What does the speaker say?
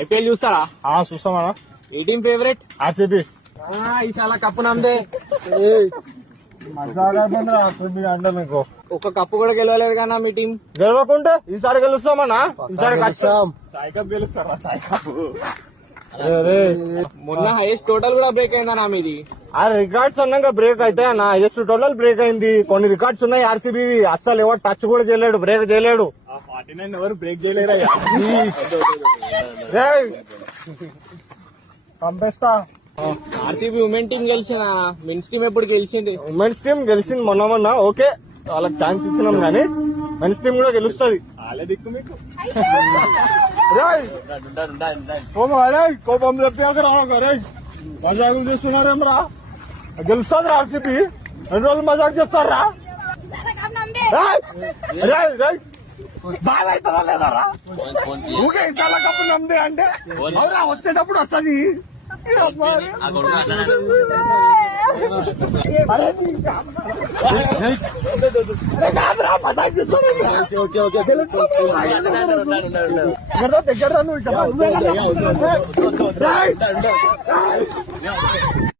IPL చూస్తారా? చూస్తామన్నా. ఏ team favourite? RCB. ఈసారి cup నమ్మదే. RCB అంటే మీకు ఒక కప్పు కూడా గెలవలేదు కదా మీ టీం. గెలవకుంటే ఈసారి గెలుస్తామన్నా. ఈసారి సాయి కప్ గెలుస్తారా? సాయి కప్ మొన్న హైయెస్ట్ టోటల్ కూడా బ్రేక్ అయిందన్నా మీది. ఆ రికార్డ్స్ అన్నాక బ్రేక్ అయితే అన్న హైయెస్ట్ టోటల్ బ్రేక్ అయింది. కొన్ని రికార్డ్స్ ఉన్నాయి ఆర్సీబీ, అస్సలు ఎవరు టచ్ కూడా చేయలేడు, బ్రేక్ చేయలేడు. 49 ఎవరు బ్రేక్ చేయలేరు. పంపిస్తా. ఆర్సీబీ ఉమెన్ టీం గెలిచిందా? మెన్స్ టీం ఎప్పుడు గెలిచింది? ఉమెన్స్ టీం గెలిచింది మొన్న. ఓకే వాళ్ళకి ఛాన్స్ ఇచ్చినాం కానీ మెన్స్ టీం కూడా గెలుస్తుంది. దిక్కు మీకు కోపం చెప్పాక రా మజాకులు చేస్తున్నారేం రా. గెలుస్తుంది ఆర్సీబీ. 2 రోజులు మజాకు చేస్తారా? బాగా అవుతుందా లేదా రా? ఊకే ఇంత కప్పు నమ్మది అంటే అవురా వచ్చేటప్పుడు వస్తుంది. దగ్గర